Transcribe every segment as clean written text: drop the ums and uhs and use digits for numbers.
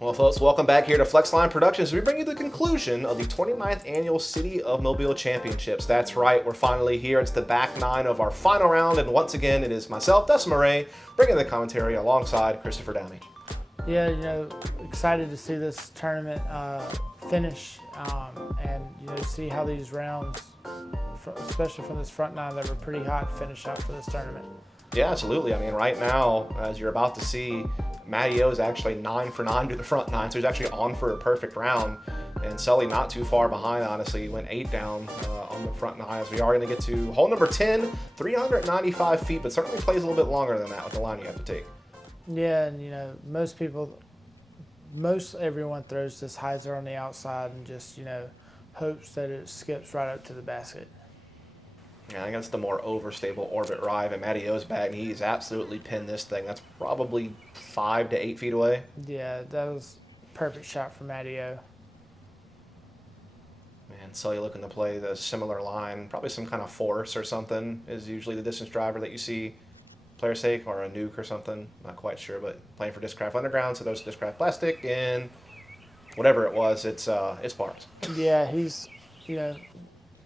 Well, folks, welcome back here to Flexline Productions. We bring you the conclusion of the 29th Annual City of Mobile Championships. That's right, we're finally here. It's the back nine of our final round, and once again, it is myself, Dustin Mouret, bringing the commentary alongside Christopher Downey. Yeah, excited to see this tournament finish and, see how these rounds, especially from this front nine that were pretty hot, finish out for this tournament. Yeah, absolutely. I mean, right now, as you're about to see, MattyO is actually 9 for 9 to the front nine, so he's actually on for a perfect round. And Sully not too far behind, honestly. He went 8 down on the front nine, as we are going to get to hole number 10, 395 feet, but certainly plays a little bit longer than that with the line you have to take. Yeah, and, most everyone throws this hyzer on the outside and just, hopes that it skips right up to the basket. Yeah, I think that's the more overstable orbit ride in MattyO's bag. He's absolutely pinned this thing. That's probably 5 to 8 feet away. Yeah, that was a perfect shot for MattyO. Man, Sully looking to play the similar line. Probably some kind of force or something is usually the distance driver that you see players take, or a nuke or something. Not quite sure, but playing for Discraft Underground, so those Discraft Plastic, and whatever it was, it's parked. Yeah, he's,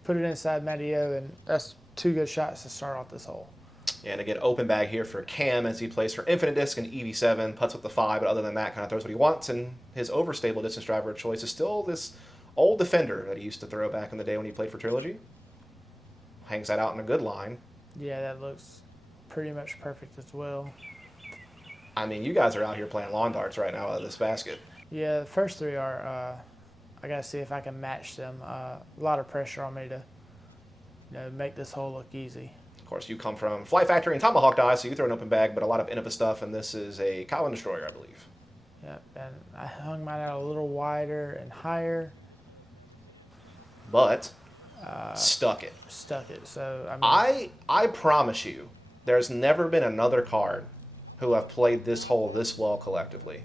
put it inside MattyO, and that's 2 good shots to start off this hole. Yeah, and again, open bag here for Cam as he plays for Infinite Disc and EV7, putts with the 5, but other than that, kind of throws what he wants, and his overstable distance driver of choice is still this old Defender that he used to throw back in the day when he played for Trilogy. Hangs that out in a good line. Yeah, that looks pretty much perfect as well. I mean, you guys are out here playing lawn darts right now out of this basket. Yeah, the first 3 are, I got to see if I can match them. A lot of pressure on me to make this hole look easy. Of course, you come from Fly Factory and Tomahawk Die, so you throw an open bag, but a lot of Innova stuff, and this is a Cowan Destroyer, I believe. Yep, and I hung mine out a little wider and higher. But stuck it. Stuck it. So I promise you, there's never been another card who have played this hole this well collectively.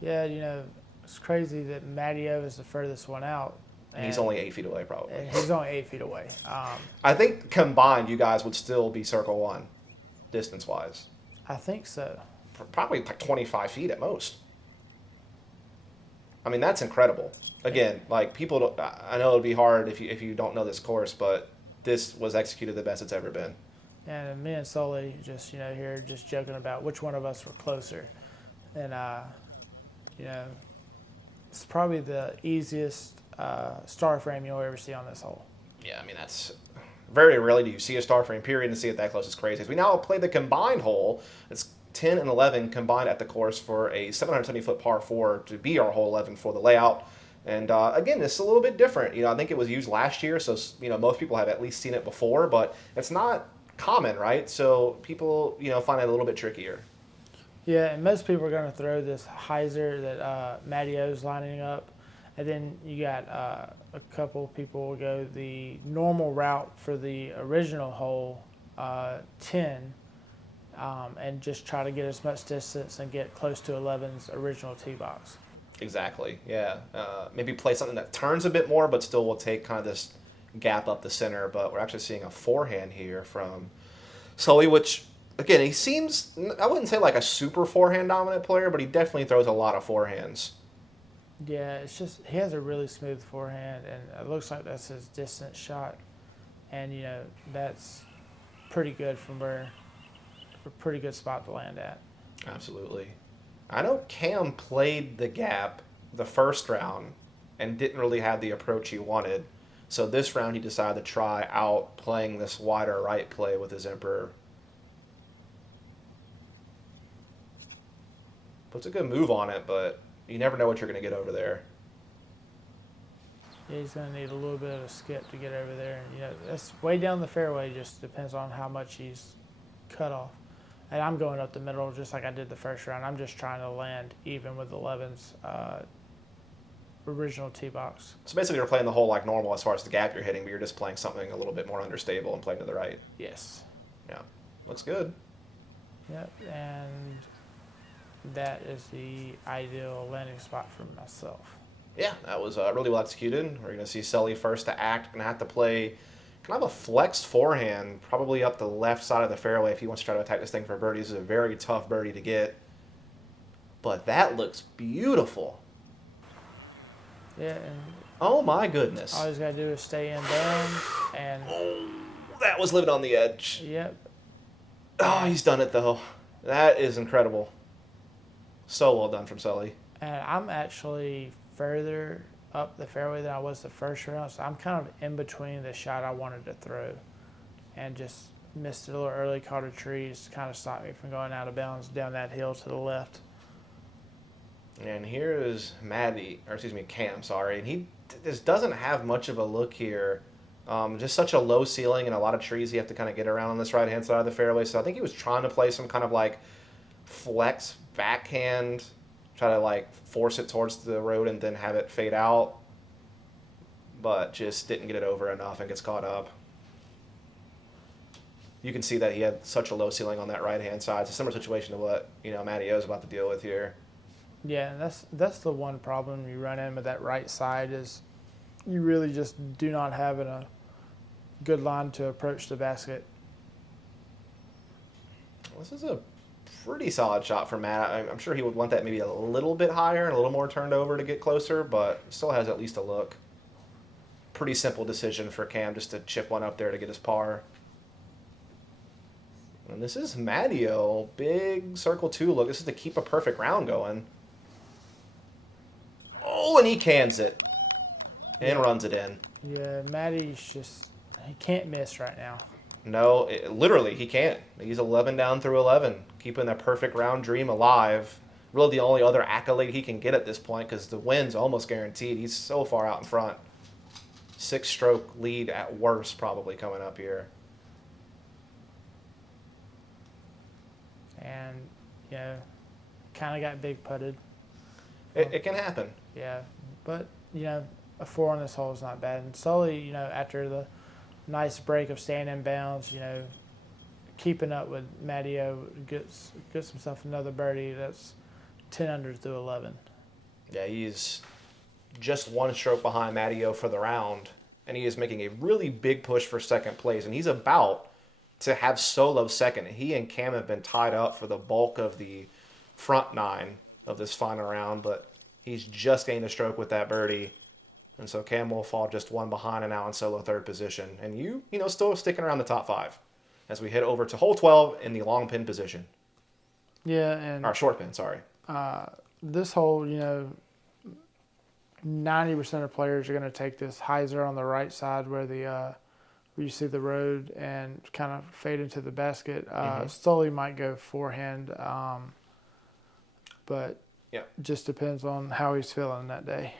Yeah, it's crazy that MattyO is the furthest one out. And he's only 8 feet away, probably. And he's only 8 feet away. I think combined, you guys would still be circle one, distance-wise. I think so. Probably like 25 feet at most. I mean, that's incredible. Again, like people, don't, I know it would be hard if you don't know this course, but this was executed the best it's ever been. And me and Sully just, here just joking about which one of us were closer. And, it's probably the easiest star frame you'll ever see on this hole. Yeah, I mean, that's very rarely do you see a star frame period and see it that close. It's crazy. As we now play the combined hole, it's 10 and 11 combined at the course for a 770-foot par 4 to be our hole 11 for the layout. And again, it's a little bit different. I think it was used last year, so most people have at least seen it before, but it's not common, right? So people, find it a little bit trickier. Yeah, and most people are going to throw this hyzer that MattyO's lining up. And then you got a couple people will go the normal route for the original hole, 10, and just try to get as much distance and get close to 11's original tee box. Exactly, yeah. Maybe play something that turns a bit more, but still will take kind of this gap up the center. But we're actually seeing a forehand here from Sully, which, again, he seems, I wouldn't say like a super forehand dominant player, but he definitely throws a lot of forehands. Yeah, it's just he has a really smooth forehand, and it looks like that's his distance shot. And, that's pretty good from where a pretty good spot to land at. Absolutely. I know Cam played the gap the first round and didn't really have the approach he wanted. So this round he decided to try out playing this wider right play with his Emperor. Puts a good move on it, but you never know what you're going to get over there. Yeah, he's going to need a little bit of a skip to get over there. That's way down the fairway. Just depends on how much he's cut off. And I'm going up the middle just like I did the first round. I'm just trying to land even with 11's original tee box. So basically you're playing the hole like normal as far as the gap you're hitting, but you're just playing something a little bit more understable and playing to the right. Yes. Yeah, looks good. Yep, and that is the ideal landing spot for myself. Yeah, that was really well executed. We're going to see Sully first to act, going to have to play kind of a flexed forehand, probably up the left side of the fairway if he wants to try to attack this thing for a birdie. This is a very tough birdie to get. but that looks beautiful. Yeah, and Oh my goodness. all he's got to do is stay in bounds, and That was living on the edge. yep. Oh, he's done it though. That is incredible. So well done from Sully. And I'm actually further up the fairway than I was the first round, so I'm kind of in between the shot I wanted to throw, and just missed it a little early. Caught a tree, just kind of stopped me from going out of bounds down that hill to the left. And here is Cam, sorry. And he just doesn't have much of a look here. Just such a low ceiling and a lot of trees you have to kind of get around on this right-hand side of the fairway. So I think he was trying to play some kind of like flex backhand, try to like force it towards the road and then have it fade out. But just didn't get it over enough and gets caught up. You can see that he had such a low ceiling on that right-hand side. It's a similar situation to what, MattyO is about to deal with here. Yeah, and that's the one problem you run in with that right side is you really just do not have a good line to approach the basket. This is a pretty solid shot for Matt. I'm sure he would want that maybe a little bit higher and a little more turned over to get closer, but still has at least a look. Pretty simple decision for Cam just to chip one up there to get his par. And this is MattyO. Big circle 2 look. This is to keep a perfect round going. Oh, and he cans it. And runs it in. Yeah, Matty's he can't miss right now. No, literally, he can't. He's 11 down through 11, keeping that perfect round dream alive. Really the only other accolade he can get at this point because the win's almost guaranteed. He's so far out in front. 6-stroke lead at worst probably coming up here. And, kind of got big putted. It can happen. Yeah, but, a 4 on this hole is not bad. And Sully, after the nice break of staying in bounds, keeping up with MattyO, gets himself another birdie. That's 10 under through 11. Yeah, he's just 1 stroke behind MattyO for the round, and he is making a really big push for second place, and he's about to have solo second. He and Cam have been tied up for the bulk of the front 9 of this final round, but he's just gained a stroke with that birdie. And so Cam will fall just 1 behind and now in solo 3rd position. And still sticking around the top 5 as we head over to hole 12 in the long pin position. Yeah, and Or short pin, sorry. this hole, 90% of players are going to take this hyzer on the right side where where you see the road and kind of fade into the basket. Sully might go forehand, but yeah, just depends on how he's feeling that day.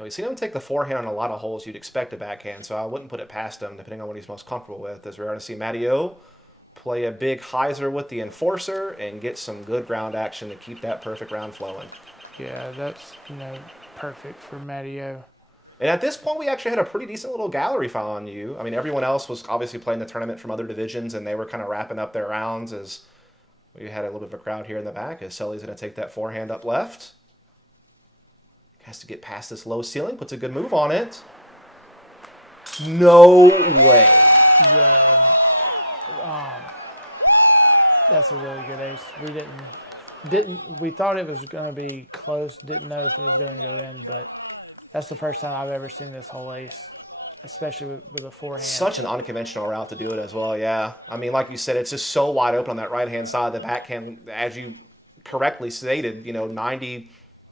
We've seen him take the forehand on a lot of holes you'd expect a backhand, so I wouldn't put it past him, depending on what he's most comfortable with. As we're going to see MattyO play a big hyzer with the enforcer and get some good ground action to keep that perfect round flowing. Yeah, that's, perfect for MattyO. And at this point, we actually had a pretty decent little gallery following you. I mean, everyone else was obviously playing the tournament from other divisions, and they were kind of wrapping up their rounds as we had a little bit of a crowd here in the back as Sully's going to take that forehand up left. Has to get past this low ceiling, puts a good move on it. No way. That's a really good ace. We thought it was going to be close, didn't know if it was going to be. God! That's the first time I've ever seen this whole ace, especially with a forehand. Such an unconventional route to do it as well, yeah. I mean, like you said, it's just so wide open on that right-hand side. The backhand, as you correctly stated, 90%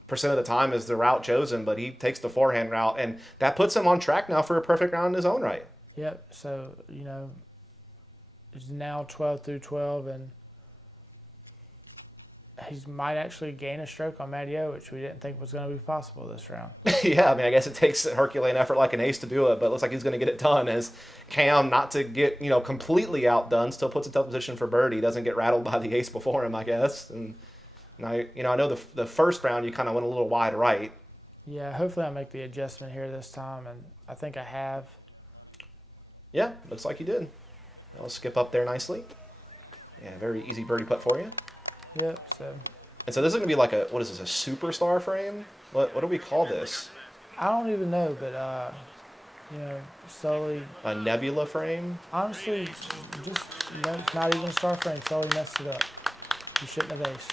of the time is the route chosen, but he takes the forehand route, and that puts him on track now for a perfect round in his own right. Yep, so, it's now 12 through 12, and he might actually gain a stroke on MattyO, which we didn't think was going to be possible this round. Yeah, I mean, I guess it takes a Herculean effort like an ace to do it, but it looks like he's going to get it done as Cam, not to get, completely outdone, still puts a tough position for birdie. Doesn't get rattled by the ace before him, I guess. And I know the first round you kind of went a little wide right. Yeah, hopefully I make the adjustment here this time, and I think I have. Yeah, looks like you did. I'll skip up there nicely. Yeah, very easy birdie putt for you. Yep, so. And so this is going to be like a superstar frame? What do we call this? I don't even know, but, Sully. A nebula frame? Honestly, it's not even a star frame. Sully messed it up. You shouldn't have aced.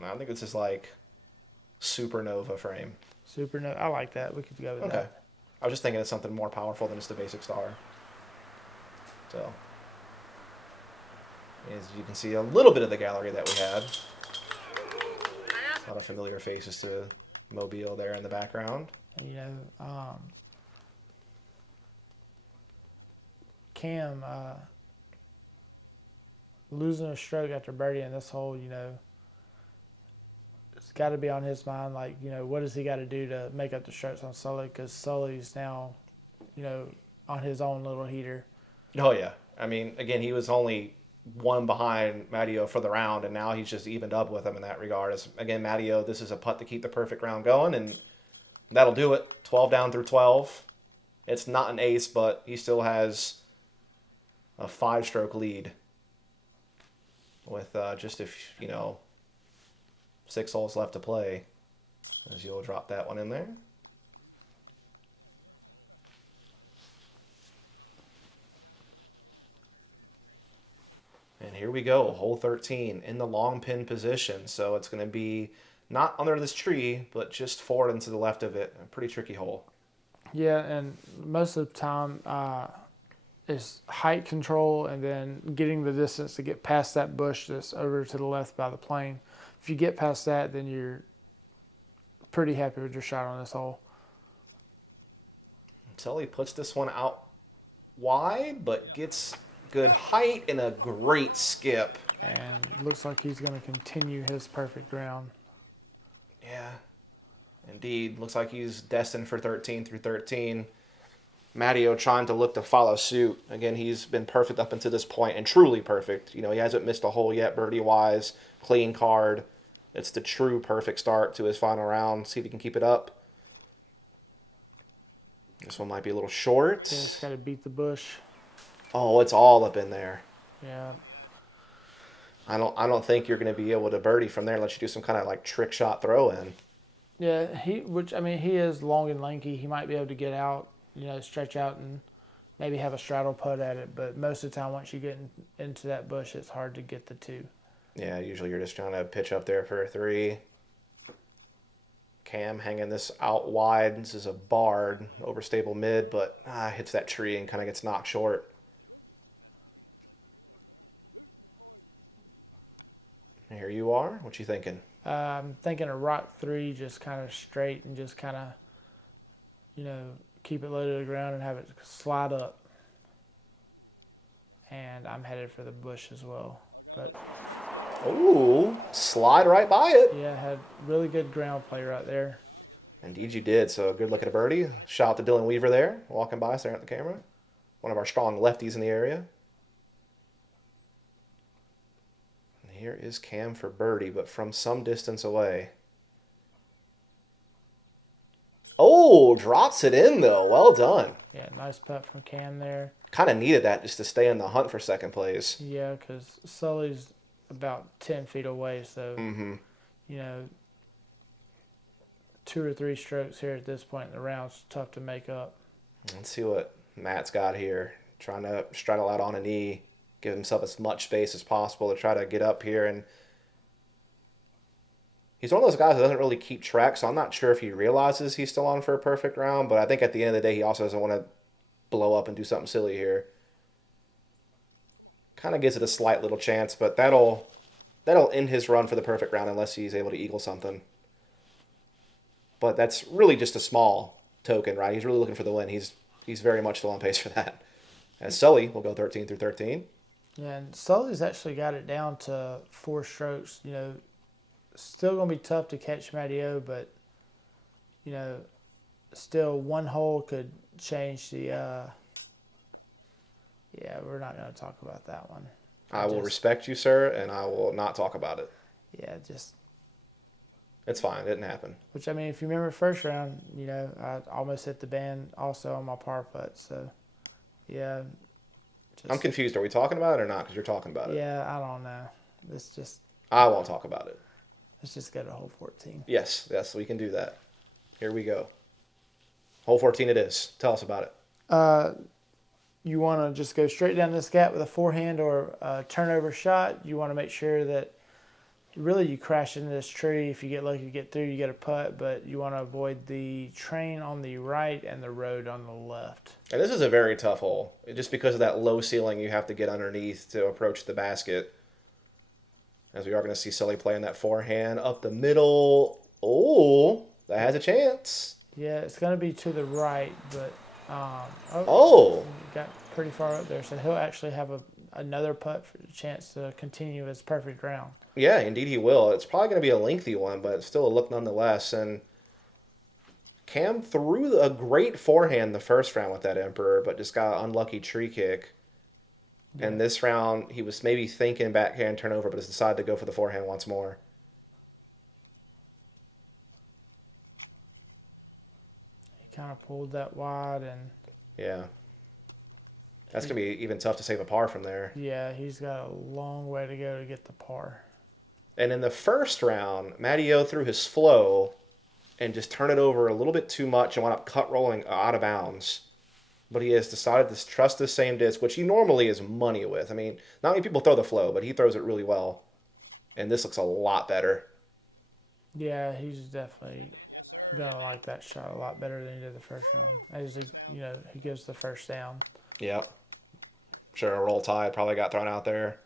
No, I think this is like supernova frame. Supernova. I like that. We could go with Okay. that. I was just thinking of something more powerful than just a basic star. So, as you can see, a little bit of the gallery that we had. A lot of familiar faces to Mobile there in the background. You know, Cam losing a stroke after birdie in this hole, you know, it's got to be on his mind. Like, you know, what does he got to do to make up the strokes on Sully? Because Sully's now, you know, on his own little heater. Oh, yeah. I mean, again, he was only one behind MattyO for the round, and now he's just evened up with him in that regard. As, again, MattyO, this is a putt to keep the perfect round going, and that'll do it. 12 down through 12. It's not an ace, but he still has a 5-stroke lead with just, if you know, 6 holes left to play. As you'll drop that one in there. And here we go, hole 13 in the long pin position. So it's going to be not under this tree, but just forward and to the left of it. A pretty tricky hole. Yeah, and most of the time is height control and then getting the distance to get past that bush that's over to the left by the plane. If you get past that, then you're pretty happy with your shot on this hole. Sully puts this one out wide, but gets good height and a great skip. And looks like he's going to continue his perfect round. Yeah, indeed. Looks like he's destined for 13 through 13. MattyO trying to look to follow suit. Again, he's been perfect up until this point, and truly perfect. You know, he hasn't missed a hole yet, birdie-wise. Clean card. It's the true perfect start to his final round. See if he can keep it up. This one might be a little short. Just got to beat the bush. Oh, it's all up in there. Yeah. I don't think you're going to be able to birdie from there unless you do some kind of like trick shot throw in. Yeah, he is long and lanky. He might be able to get out, you know, stretch out and maybe have a straddle putt at it. But most of the time, once you get into that bush, it's hard to get the 2. Yeah, usually you're just trying to pitch up there for a 3. Cam hanging this out wide. This is a barred over stable mid, but hits that tree and kind of gets knocked short. And here you are. What you thinking? I'm thinking a rock 3, just kind of straight and just kind of, you know, keep it low to the ground and have it slide up. And I'm headed for the bush as well. Ooh, slide right by it. Yeah, had really good ground play right there. Indeed you did. So good look at a birdie. Shout out to Dylan Weaver there, walking by, staring at the camera. One of our strong lefties in the area. And here is Cam for birdie, but from some distance away. Oh, drops it in though. Well done. Yeah, nice putt from Cam there. Kind of needed that just to stay in the hunt for second place. Yeah, because Sully's about 10 feet away, so, you know, 2 or 3 strokes here at this point in the round is tough to make up. Let's see what Matt's got here. Trying to straddle out on a knee, give himself as much space as possible to try to get up here. And he's one of those guys that doesn't really keep track, so I'm not sure if he realizes he's still on for a perfect round, but I think at the end of the day he also doesn't want to blow up and do something silly here. Kind of gives it a slight little chance, but that'll end his run for the perfect round unless he's able to eagle something. But that's really just a small token, right? He's really looking for the win. He's very much still on pace for that. As Sully will go 13 through 13. Yeah, and Sully's actually got it down to 4 strokes. You know, still going to be tough to catch MattyO, but, you know, still one hole could change the yeah, we're not going to talk about that one. I will respect you, sir, and I will not talk about it. Yeah, just. It's fine. It didn't happen. Which, I mean, if you remember first round, you know, I almost hit the band also on my par putt. So, yeah. I'm confused. Are we talking about it or not? Because you're talking about it. Yeah, I don't know. I won't talk about it. Let's just go to hole 14. Yes, we can do that. Here we go. Hole 14 it is. Tell us about it. You want to just go straight down this gap with a forehand or a turnover shot. You want to make sure that really you crash into this tree. If you get lucky to get through, you get a putt, but you want to avoid the train on the right and the road on the left. And this is a very tough hole. Just because of that low ceiling you have to get underneath to approach the basket. As we are going to see Sully playing that forehand up the middle. Oh, that has a chance. Yeah, it's going to be to the right, but Oh, got pretty far up there, so he'll actually have another putt for the chance to continue his perfect round. yeah, indeed he will. It's probably going to be a lengthy one, but it's still a look nonetheless. And Cam threw a great forehand the first round with that Emperor, but just got an unlucky tree kick. Yeah. And this round, he was maybe thinking backhand turnover, but has decided to go for the forehand once more. Kind of pulled that wide, and Yeah. That's going to be even tough to save a par from there. yeah, he's got a long way to go to get the par. And in the first round, MattyO threw his flow and just turned it over a little bit too much and wound up cut rolling out of bounds. But he has decided to trust the same disc, which he normally is money with. I mean, not many people throw the flow, but he throws it really well. And this looks a lot better. Yeah, he's definitely Yes, sir. gonna like that shot a lot better than he did the first round. And he's First down. he gives the first down. Yep. Sure, a roll tide probably got thrown out there.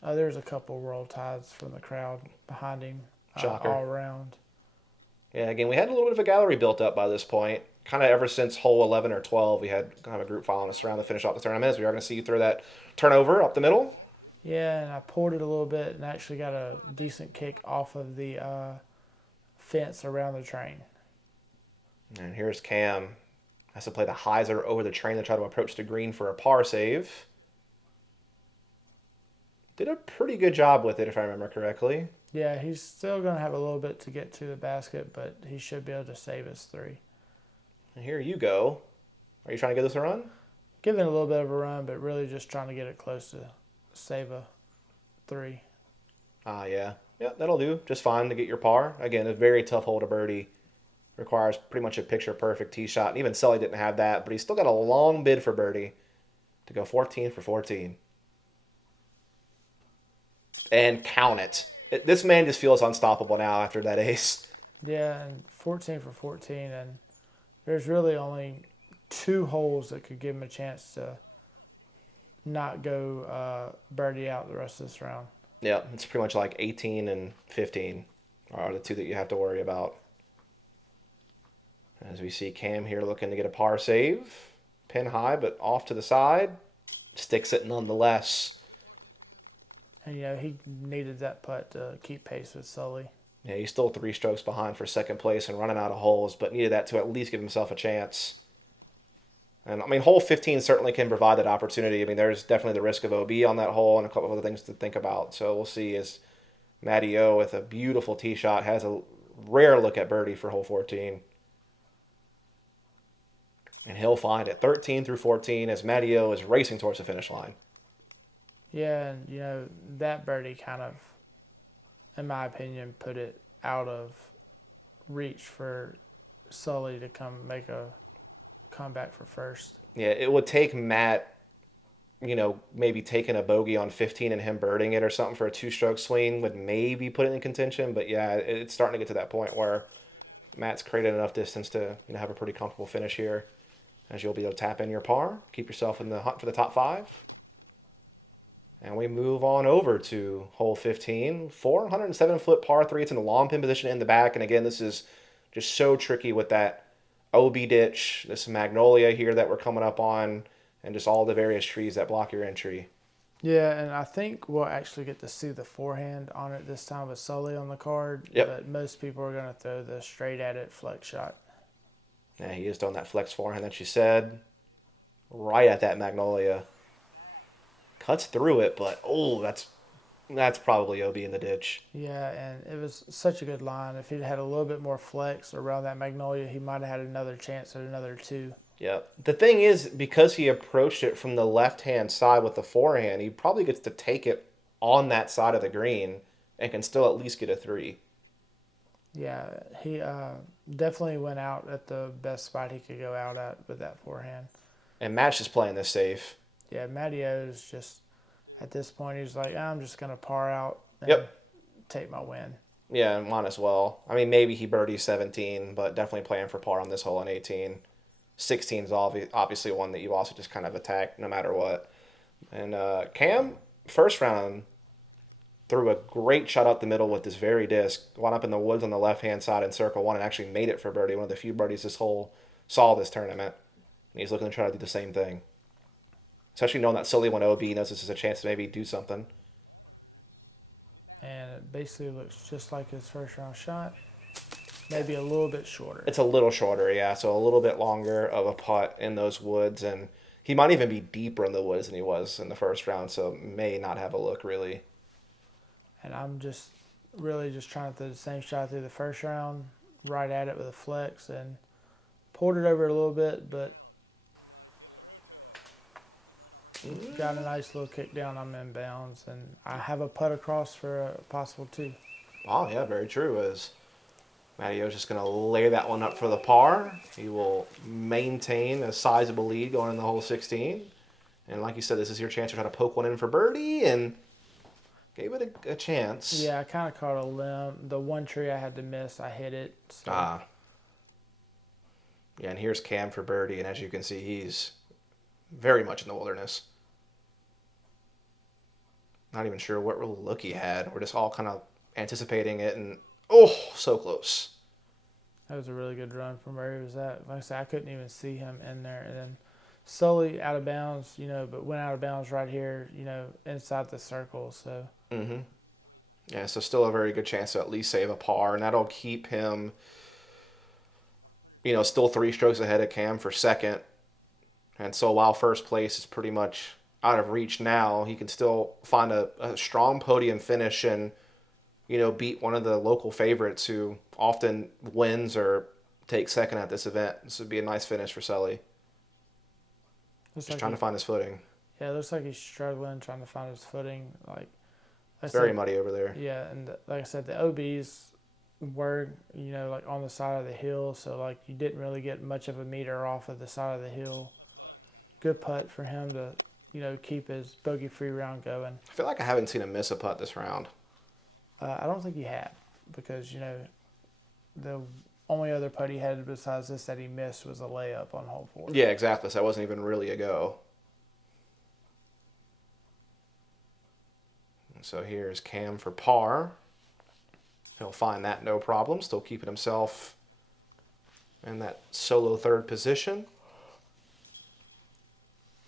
There's a couple roll tides from the crowd behind him Shocker. all around. Yeah, again, we had a little bit of a gallery built up by this point. Kind of ever since hole 11 or 12, we had kind of a group following us around to finish off the tournament. As we are going to see you throw that turnover up the middle. Yeah, and I poured it a little bit and actually got a decent kick off of the fence around the train. And here's Cam. Has to play the hyzer over the train to try to approach the green for a par save. Did a pretty good job with it, if I remember correctly. Yeah, he's still going to have a little bit to get to the basket, but he should be able to save his three. And here you go. Are you trying to get this a run? Giving it a little bit of a run, but really just trying to get it close to save a three. Yeah. Yeah, that'll do. Just fine to get your par. Again, a very tough hole to birdie. Requires pretty much a picture-perfect tee shot. And even Sully didn't have that, but he's still got a long bid for birdie to go 14 for 14. And count it. This man just feels unstoppable now after that ace. Yeah, and 14 for 14, and there's really only 2 holes that could give him a chance to not go birdie out the rest of this round. Yeah, it's pretty much like 18 and 15 are the 2 that you have to worry about. As we see Cam here looking to get a par save. Pin high, but off to the side. Sticks it nonetheless. And, he needed that putt to keep pace with Sully. Yeah, he's still 3 strokes behind for second place and running out of holes, but needed that to at least give himself a chance. And, I mean, hole 15 certainly can provide that opportunity. I mean, there's definitely the risk of OB on that hole and a couple of other things to think about. So we'll see as MattyO with a beautiful tee shot has a rare look at birdie for hole 14. And he'll find it 13 through 14 as MattyO is racing towards the finish line. Yeah, and, that birdie kind of, in my opinion, put it out of reach for Sully to come make a comeback for first. Yeah, it would take Matt, maybe taking a bogey on 15 and him birding it or something for a 2-stroke swing would maybe put it in contention. But, yeah, it's starting to get to that point where Matt's created enough distance to have a pretty comfortable finish here. As you'll be able to tap in your par, keep yourself in the hunt for the top 5. And we move on over to hole 15, 407-foot par 3. It's in the long pin position in the back. And again, this is just so tricky with that OB ditch, this magnolia here that we're coming up on, and just all the various trees that block your entry. Yeah, and I think we'll actually get to see the forehand on it this time with Sully on the card. Yep. But most people are going to throw the straight at it flex shot. Yeah, he is doing that flex forehand that you said. Right at that magnolia. Cuts through it, but that's probably OB in the ditch. Yeah, and it was such a good line. If he'd had a little bit more flex around that magnolia, he might have had another chance at another 2. Yep. The thing is, because he approached it from the left-hand side with the forehand, he probably gets to take it on that side of the green and can still at least get a 3. Yeah, he definitely went out at the best spot he could go out at with that forehand. And Matt's just playing this safe. Yeah, MattyO is just, at this point, he's like, I'm just going to par out. And Yep. take my win. Yeah, might as well. I mean, maybe he birdies 17, but definitely playing for par on this hole on 18. 16 is obviously one that you also just kind of attack no matter what. And Cam, first round, threw a great shot up the middle with this very disc. Went up in the woods on the left-hand side in circle one and actually made it for birdie. One of the few birdies this hole saw this tournament. And he's looking to try to do the same thing. Especially knowing that Sullivan OV knows this is a chance to maybe do something. And it basically looks just like his first round shot. Maybe a little bit shorter. It's a little shorter, yeah. So a little bit longer of a putt in those woods. And he might even be deeper in the woods than he was in the first round. So may not have a look, really. And I'm just really just trying to throw the same shot through the first round, right at it with a flex, and pulled it over a little bit, but got a nice little kick down. I'm in bounds, and I have a putt across for a possible 2. Oh, yeah, very true. As MattyO is just going to lay that one up for the par. He will maintain a sizable lead going in the hole 16. And like you said, this is your chance to try to poke one in for birdie, and gave it a chance. Yeah, I kind of caught a limb. The one tree I had to miss, I hit it. So. Yeah, and here's Cam for birdie, and as you can see, he's very much in the wilderness. Not even sure what real look he had. We're just all kind of anticipating it, and oh, so close. That was a really good run from where he was at. Like I said, I couldn't even see him in there. And then Sully out of bounds, but went out of bounds right here, inside the circle. So. Mm-hmm. Yeah, so still a very good chance to at least save a par, and that'll keep him, still 3 strokes ahead of Cam for second. And so while first place is pretty much out of reach now, he can still find a strong podium finish and, beat one of the local favorites who often wins or takes second at this event. This would be a nice finish for Sully. Just trying to find his footing. Yeah, it looks like he's struggling, trying to find his footing. It's very muddy over there. Yeah, and like I said, the OBs were, on the side of the hill, so, you didn't really get much of a meter off of the side of the hill. Good putt for him to, keep his bogey-free round going. I feel like I haven't seen him miss a putt this round. I don't think he had, because, the only other putt he had besides this that he missed was a layup on hole 4. Yeah, exactly, so that wasn't even really a go. So here's Cam for par. He'll find that no problem. Still keeping himself in that solo third position.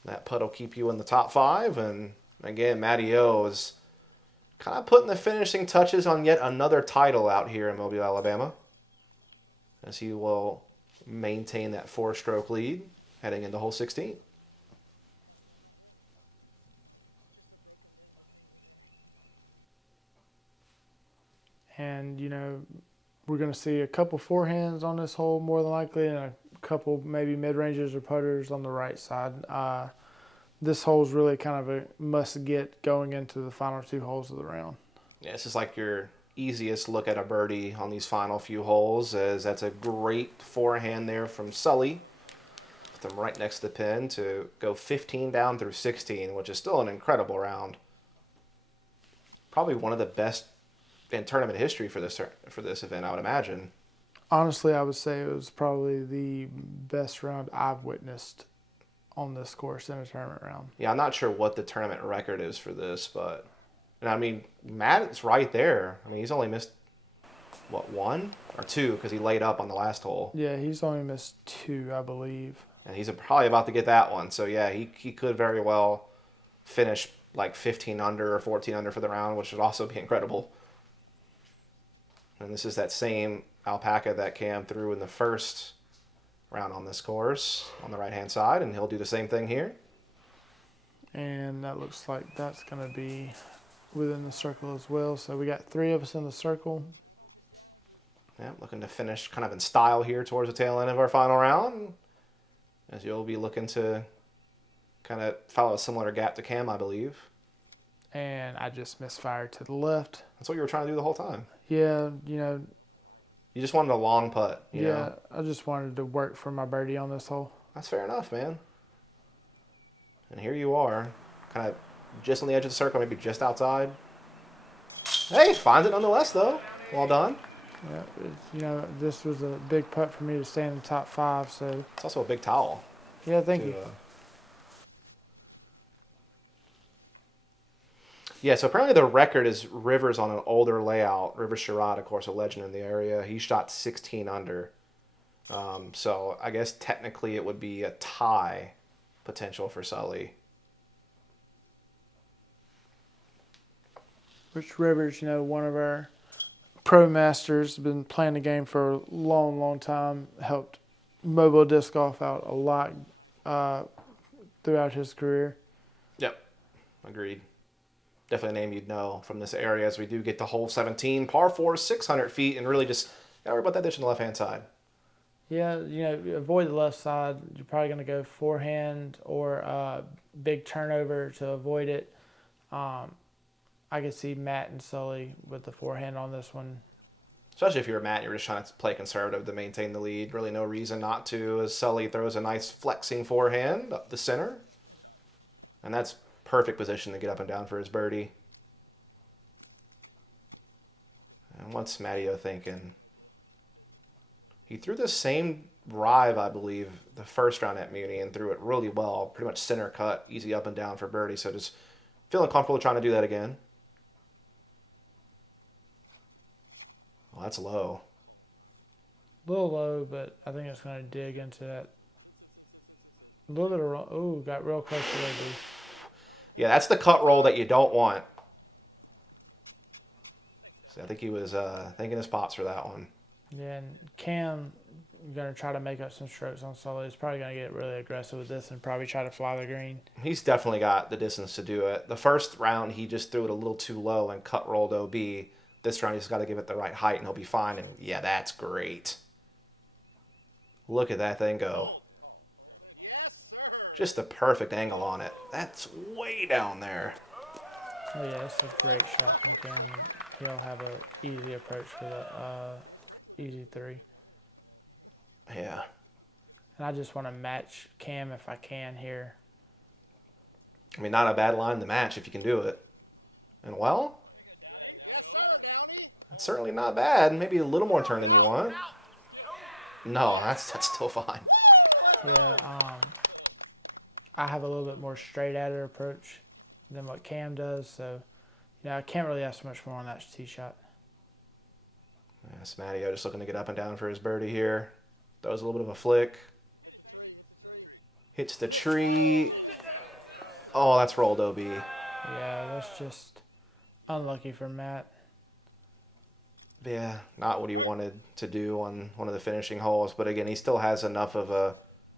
That putt will keep you in the top 5. And again, MattyO is kind of putting the finishing touches on yet another title out here in Mobile, Alabama, as he will maintain that 4-stroke lead heading into hole 16. And, we're going to see a couple forehands on this hole more than likely, and a couple maybe mid-rangers or putters on the right side. This hole is really kind of a must-get going into the final 2 holes of the round. Yeah, this is like your easiest look at a birdie on these final few holes, as that's a great forehand there from Sully. With them right next to the pin to go 15 down through 16, which is still an incredible round. Probably one of the best in tournament history for this event, I would imagine. Honestly, I would say it was probably the best round I've witnessed on this course in a tournament round. Yeah, I'm not sure what the tournament record is for this, but Matt is right there. He's only missed, 1 or 2 because he laid up on the last hole. Yeah, he's only missed 2, I believe. And he's probably about to get that one. So, yeah, he could very well finish 15 under or 14 under for the round, which would also be incredible. And this is that same alpaca that Cam threw in the first round on this course on the right-hand side, and he'll do the same thing here. And that looks like that's going to be within the circle as well. So we got 3 of us in the circle. Yeah, looking to finish kind of in style here towards the tail end of our final round, as you'll be looking to kind of follow a similar gap to Cam, I believe. And I just misfired to the left. That's what you were trying to do the whole time. Yeah, You just wanted a long putt. You know? I just wanted to work for my birdie on this hole. That's fair enough, man. And here you are, kind of just on the edge of the circle, maybe just outside. Hey, finds it nonetheless, though. Well done. Yeah, this was a big putt for me to stay in the top 5. So It's also a big towel. yeah, thank To, you. Yeah, so apparently the record is Rivers on an older layout. Rivers Sherrod, of course, a legend in the area. He shot 16 under. So I guess technically it would be a tie potential for Sully. Rich Rivers, one of our pro masters, been playing the game for a long, long time. Helped mobile disc golf out a lot throughout his career. Yep, agreed. Definitely a name you'd know from this area as we do get to hole 17, par 4, 600 feet, and really just gotta worry about that ditch on the left-hand side. Yeah, avoid the left side. You're probably going to go forehand or big turnover to avoid it. I could see Matt and Sully with the forehand on this one. Especially if you're Matt, you're just trying to play conservative to maintain the lead. Really no reason not to, as Sully throws a nice flexing forehand up the center. And that's perfect position to get up and down for his birdie. And what's MattyO thinking? He threw the same drive, I believe, the first round at Muni and threw it really well. Pretty much center cut, easy up and down for birdie. So just feeling comfortable trying to do that again. Well, that's low. A little low, but I think it's going to dig into that. A little bit of, oh, got real close to that. Yeah, that's the cut roll that you don't want. So I think he was thinking his pops for that one. Yeah, and Cam going to try to make up some strokes on Sully. He's probably going to get really aggressive with this and probably try to fly the green. He's definitely got the distance to do it. The first round, he just threw it a little too low and cut rolled OB. This round, he's got to give it the right height, and he'll be fine. And yeah, that's great. Look at that thing go. Yes, sir. Just the perfect angle on it. That's way down there. Oh yeah, it's a great shot for Cam. He'll have an easy approach for the easy 3. Yeah. And I just want to match Cam if I can here. I mean, not a bad line to match if you can do it. And well, Yes, sir, Downey. it's certainly not bad. Maybe a little more turn than you want. No, that's still fine. Woo! Let's go. I have a little bit more straight at it approach than what Cam does, so yeah, I can't really ask much more on that tee shot. Yes, MattyO just looking to get up and down for his birdie here. Throws a little bit of a flick. Hit the tree. Hit the tree. Hits the tree. Oh, that's rolled OB. Yeah, that's just unlucky for Matt. Yeah, not what he wanted to do on one of the finishing holes. But again, he still has enough of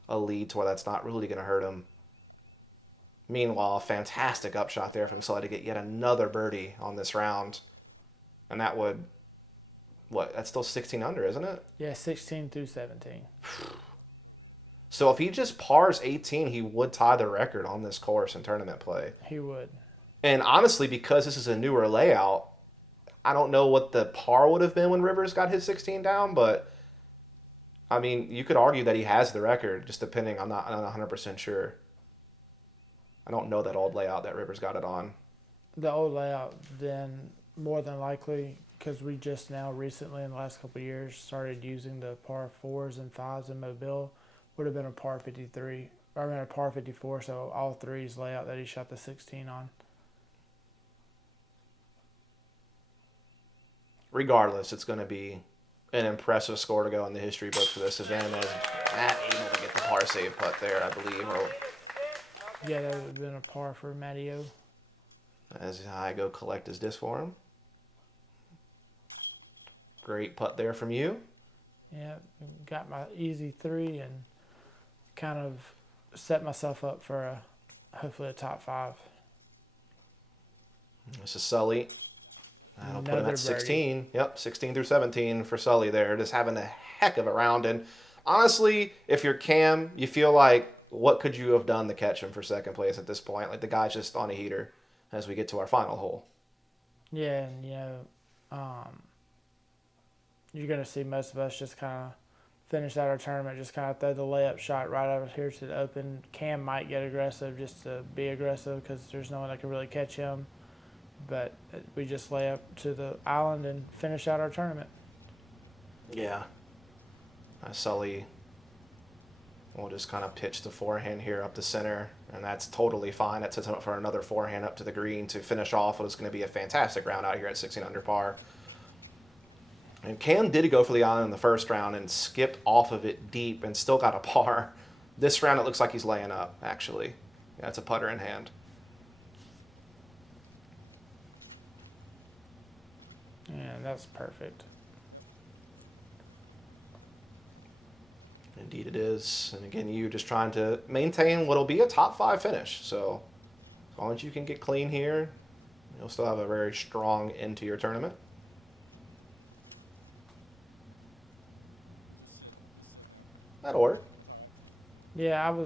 a lead to where that's not really going to hurt him. Meanwhile, a fantastic upshot there from Sully to get yet another birdie on this round. And that would, that's still 16 under, isn't it? Yeah, 16 through 17. So if he just pars 18, he would tie the record on this course in tournament play. He would. And honestly, because this is a newer layout, I don't know what the par would have been when Rivers got his 16 down, but I mean, you could argue that he has the record, just depending. I'm not 100% sure. I don't know that old layout that Rivers got it on. The old layout, then more than likely, because we just now recently in the last couple of years started using the par 4s and 5s in Mobile, would have been a par 53, or I mean a par 54, so all 3s layout that he shot the 16 on. Regardless, it's going to be an impressive score to go in the history books for this event, as Matt able to get the par save putt there, I believe. Yeah, that would have been a par for MattyO. As I go collect his disc for him. Great putt there from you. Yeah, got my easy 3 and kind of set myself up for hopefully a top 5. This is Sully. That'll put him Another at 16. Yep, 16 through 17 for Sully there. Just having a heck of a round. And honestly, if you're Cam, you feel like, what could you have done to catch him for second place at this point? Like, the guy's just on a heater as we get to our final hole. Yeah, and you're going to see most of us just kind of finish out our tournament, just kind of throw the layup shot right over here to the open. Cam might get aggressive just to be aggressive because there's no one that can really catch him. but we just lay up to the island and finish out our tournament. Yeah. Sully will just kind of pitch the forehand here up the center, and that's totally fine. That sets him up for another forehand up to the green to finish off what is going to be a fantastic round out here at 16 under par. And Cam did go for the island in the first round and skipped off of it deep and still got a par. This round it looks like he's laying up, actually. Yeah, it's a putter in hand. Yeah, that's perfect. Indeed it is. And again, you just trying to maintain what'll be a top 5 finish. So as long as you can get clean here, you'll still have a very strong end to your tournament. Just sit now. That'll work. That's all right. Yeah,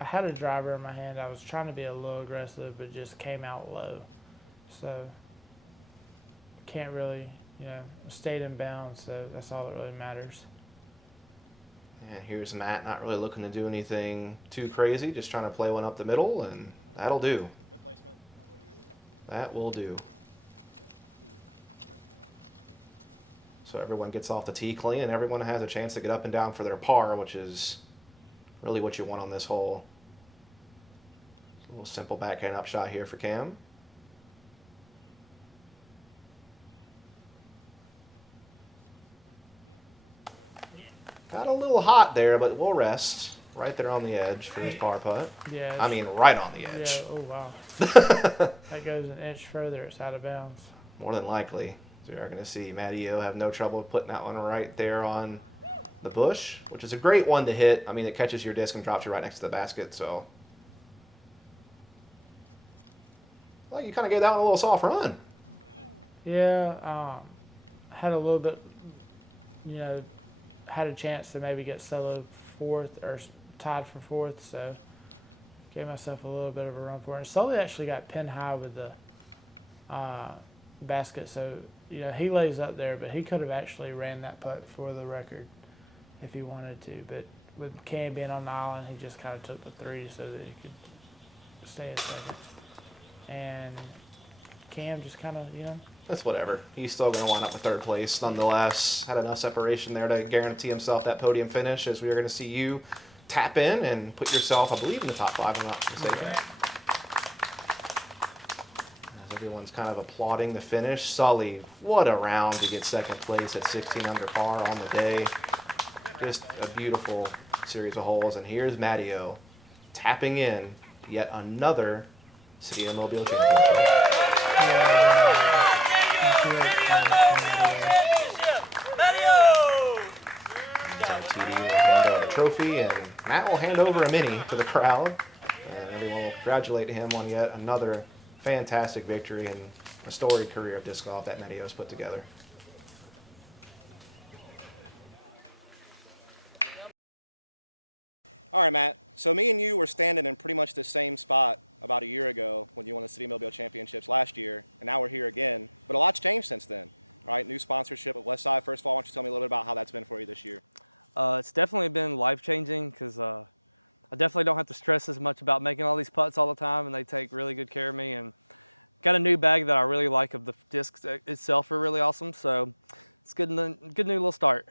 I had a driver in my hand. I was trying to be a little aggressive, but just came out low. So can't really, stayed in bounds, so that's all that really matters. And here's Matt, not really looking to do anything too crazy, just trying to play one up the middle, and that'll do. Good placement. That will do. So everyone gets off the tee clean, and everyone has a chance to get up and down for their par, which is really what you want on this hole. A little simple backhand up shot here for Cam. Got a little hot there, but we'll rest. Right there on the edge for his par putt. Yeah. I mean, right on the edge. Yeah. Oh wow. That goes an inch further. It's out of bounds. More than likely. So you're going to see MattyO have no trouble putting that one right there on the bush, which is a great one to hit. I mean, it catches your disc and drops you right next to the basket. So, well, you kind of gave that one a little soft run. Yeah. Had a little bit, had a chance to maybe get solo fourth or tied for fourth, so gave myself a little bit of a run for it. And Sully actually got pin high with the basket, so he lays up there, but he could have actually ran that putt for the record if he wanted to. But with Cam being on the island, he just kind of took the 3 so that he could stay a second. And Cam just kind of, That's whatever. He's still going to wind up with 3rd place nonetheless. Had enough separation there to guarantee himself that podium finish, as we are going to see you tap in and put yourself, I believe, in the top 5, if I'm not mistaken. As everyone's kind of applauding the finish. Sully, what a round to get 2nd place at 16 under par on the day. Just a beautiful series of holes. And here's MattyO tapping in yet another City of Mobile championship. TD will hand over a trophy, and Matt will hand over a mini to the crowd. And everyone will congratulate him on yet another fantastic victory and a storied career of disc golf that MattyO's put together. All right, Matt. So me and you were standing in pretty much the same spot about a year ago when you won the City Mobile Championships last year, and now we're here again. But a lot's changed since then. All right, new sponsorship at Westside. First of all, why don't you tell me a little bit about how that's been for you this year? It's definitely been life-changing because I definitely don't have to stress as much about making all these putts all the time, and they take really good care of me. And got a new bag that I really like of the discs itself are really awesome, so it's good new little start.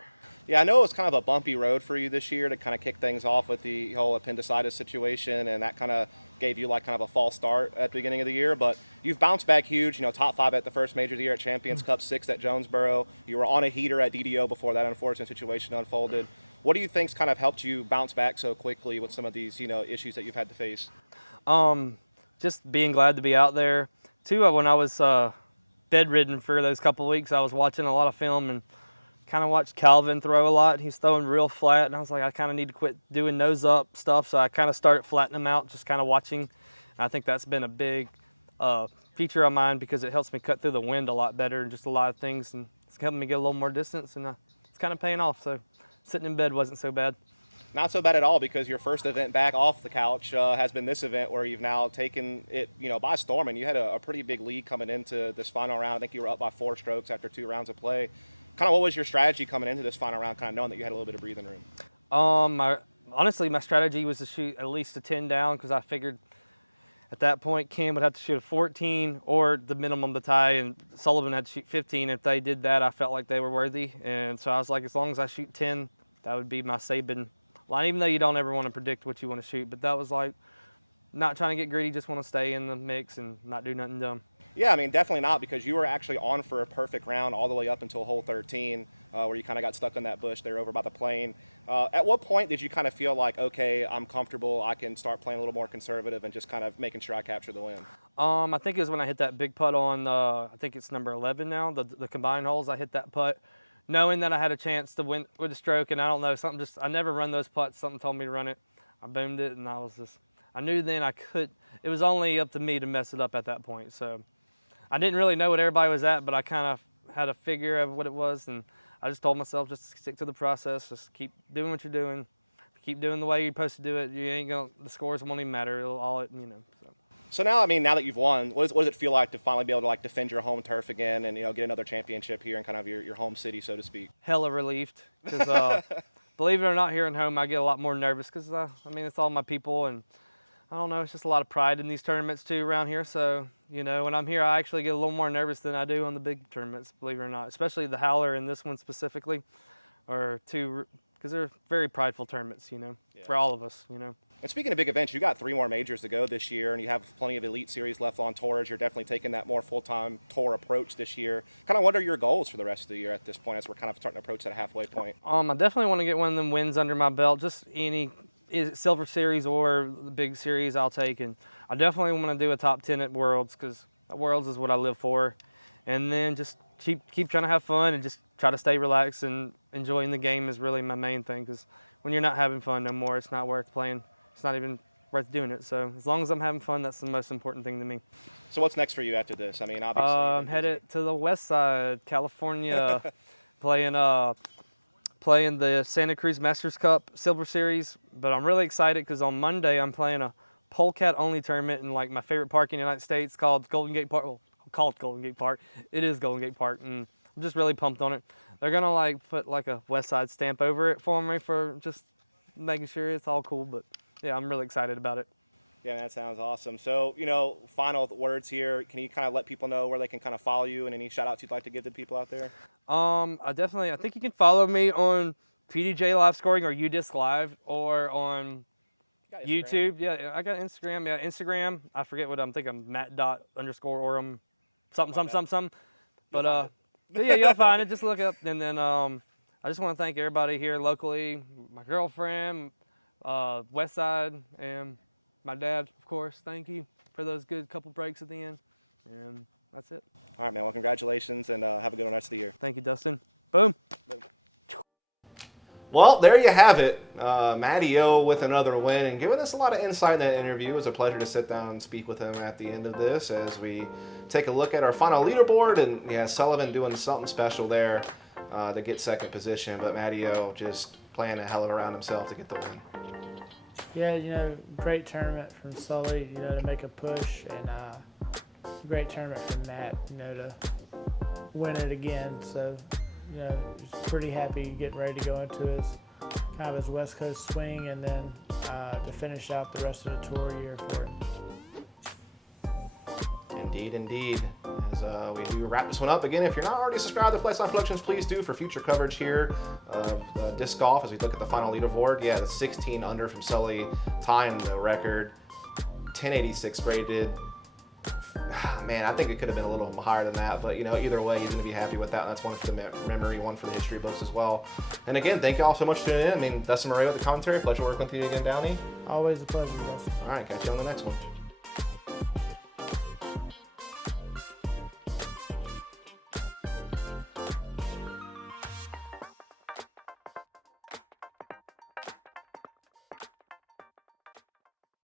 Yeah, I know it was kind of a bumpy road for you this year to kind of kick things off with the whole appendicitis situation, and that kind of gave you like kind of a false start at the beginning of the year. But you've bounced back huge, top 5 at the first major of the year at Champions Cup, 6th at Jonesboro. You were on a heater at DDO before that unfortunate situation unfolded. What do you think's kind of helped you bounce back so quickly with some of these, issues that you've had to face? Just being glad to be out there. Too, when I was bedridden for those couple of weeks, I was watching a lot of film and kind of watched Calvin throw a lot. He's throwing real flat, and I was like, I kind of need to quit doing nose up stuff, so I kind of started flattening them out, just kind of watching. And I think that's been a big feature of mine because it helps me cut through the wind a lot better and just a lot of things, and it's helping me get a little more distance, and it's kind of paying off. So sitting in bed wasn't so bad. Not so bad at all, because your first event back off the couch has been this event where you've now taken it, by storm, and you had a pretty big lead coming into this final round. I think you were up by 4 strokes after 2 rounds of play. Kind of what was your strategy coming into this final round, kind of knowing that you had a little bit of breathing room? Honestly, my strategy was to shoot at least a 10 down because I figured At that point, Cam would have to shoot a 14 or the minimum to tie, and Sullivan had to shoot 15. If they did that, I felt like they were worthy. And so I was like, as long as I shoot 10, that would be my Saban line, even though you don't ever want to predict what you want to shoot. But that was like, not trying to get greedy, just want to stay in the mix and not do nothing dumb. Yeah, I mean, definitely not, because you were actually on for a perfect round all the way up until hole 13, where you kind of got stuck in that bush there over by the plane. At what point did you kind of feel like, okay, I'm comfortable, I can start playing a little more conservative and just kind of making sure I capture the win? I think it was when I hit that big putt on, I think it's number 11 now, the combined holes. I hit that putt knowing that I had a chance to win with a stroke, and I don't know, I never run those putts. Something told me to run it. I boomed it, and I knew then it was only up to me to mess it up at that point. So I didn't really know what everybody was at, but I kind of had a figure of what it was, and I just told myself just stick to the process, just keep doing what you're doing, keep doing the way you're supposed to do it. The scores won't even matter. So now, I mean, now that you've won, what does it feel like to finally be able to like defend your home turf again and get another championship here in kind of your home city, so to speak? Hella relieved, because believe it or not, here at home I get a lot more nervous because it's all my people, and I don't know, it's just a lot of pride in these tournaments too around here. So when I'm here, I actually get a little more nervous than I do on the big tournaments, believe it or not, especially the Howler and this one specifically, because they're very prideful tournaments, for all of us, And speaking of big events, you got 3 more majors to go this year, and you have plenty of Elite Series left on tours. You're definitely taking that more full-time tour approach this year. Kind of what are your goals for the rest of the year at this point as we're kind of starting to approach that halfway point? I definitely want to get one of them wins under my belt, just any Silver Series or the big series I'll take. And I definitely want to do a top 10 at Worlds, because Worlds is what I live for. And then just keep trying to have fun and just try to stay relaxed, and enjoying the game is really my main thing, because when you're not having fun no more, it's not worth playing. It's not even worth doing it. So as long as I'm having fun, that's the most important thing to me. So what's next for you after this? I mean, obviously. I'm headed to the West Side, California, playing the Santa Cruz Masters Cup Silver Series. But I'm really excited because on Monday I'm playing a polecat only tournament in like my favorite park in the United States called Golden Gate Park. Well, called Golden Gate Park. It is Golden Gate Park, and I'm just really pumped on it. They're gonna like put like a West Side stamp over it for me for just making sure it's all cool. But yeah, I'm really excited about it. Yeah, man, that sounds awesome. So, final words here. Can you kind of let people know where they can kind of follow you, and any shout-outs you'd like to give to people out there? I think you can follow me on PDJ Live Scoring or UDisc Live, or on YouTube. Yeah, I got Instagram. Yeah, Instagram. I forget what I'm thinking. Matt._Orum. Something. But yeah, you'll find it. Just look up. And then I just want to thank everybody here locally, my girlfriend, West Side, and my dad, of course. Thank you for those good couple breaks at the end. And that's it. All right, man. Well, congratulations, and have a good one rest of the year. Thank you, Dustin. Boom. Well, there you have it. MattyO with another win and giving us a lot of insight in that interview. It was a pleasure to sit down and speak with him at the end of this as we take a look at our final leaderboard. And yeah, Sullivan doing something special there to get second position, but MattyO just playing a hell of a round himself to get the win. Yeah, great tournament from Sully, to make a push, and great tournament from Matt, to win it again. So, he's pretty happy getting ready to go into his West Coast swing, and then to finish out the rest of the tour year for him. Indeed. As we wrap this one up again, if you're not already subscribed to Flightline Productions, please do for future coverage here of disc golf as we look at the final leaderboard. Yeah, the 16 under from Sully, tying the record, 1086 rated. Man, I think it could have been a little higher than that, but either way, he's going to be happy with that. And that's one for the memory, one for the history books as well. And again, thank you all so much for tuning in. Dustin Mouret with the commentary. Pleasure working with you again, Downey. Always a pleasure, Dustin. All right, catch you on the next one.